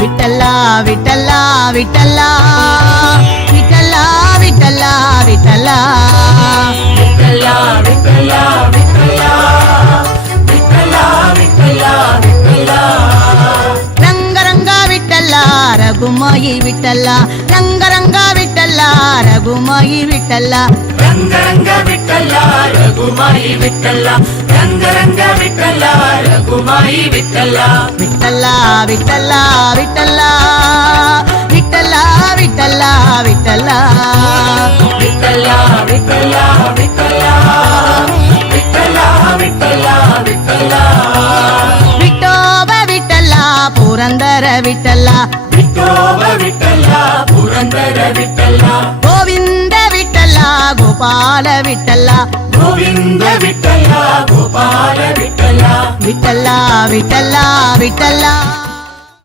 விட்டல்லா விட்டல்லா விட்டல்லா விட்டல்லா விட்டல்லா விட்டல்லா விட்டல்லா விட்டல்லா விட்டல்லா விட்டல்லா விட்டல்லா விட்டல்லா ರಂಗ ರಂಗ ವಿಠಲ್ಲ ರಘುಮಾಯಿ ವಿಠಲ್ಲ ರಂಗ ರಂಗ ವಿಠಲ್ಲ ರಘುಮಾಯಿ ವಿಠಲ್ಲ ರಂಗ ರಂಗ ವಿಠಲ್ಲ ರಘುಮಾಯಿ ವಿಠಲ್ಲ ರಂಗ ರಂಗ ವಿಠಲ್ಲ ರಘುಮಾಯಿ ವಿಠಲ್ಲ ವಿಠಲ್ಲ ವಿಠಲ್ಲ ವಿಠಲ್ಲ ವಿಠಲ್ಲ ವಿಠಲ್ಲ ವಿಠಲ್ಲ ವಿಠಲ್ಲ ವಿಠಲ್ಲ ವಿಠಲ್ಲ ವಿಠಲ್ಲ ವಿಠಲ್ಲ ವಿಠಲ್ಲ ವಿಠೋಬ ವಿಠಲ್ಲ ಪುರಂದರ ವಿಠಲ್ಲ ವಿಠೋಬ ವಿಠಲ್ಲ ಪುರಂದರ ವಿಠಲ್ಲ ಗೋವಿಂದ ವಿಠಲ್ಲ ಗೋಪಾಲ ವಿಠಲ್ಲ ಗೋವಿಂದ ವಿಠಲ್ಲ ಗೋಪಾಲ ವಿಠಲ್ಲ ವಿಠಲ್ಲ ವಿಠಲ್ಲ ವಿಠಲ್ಲ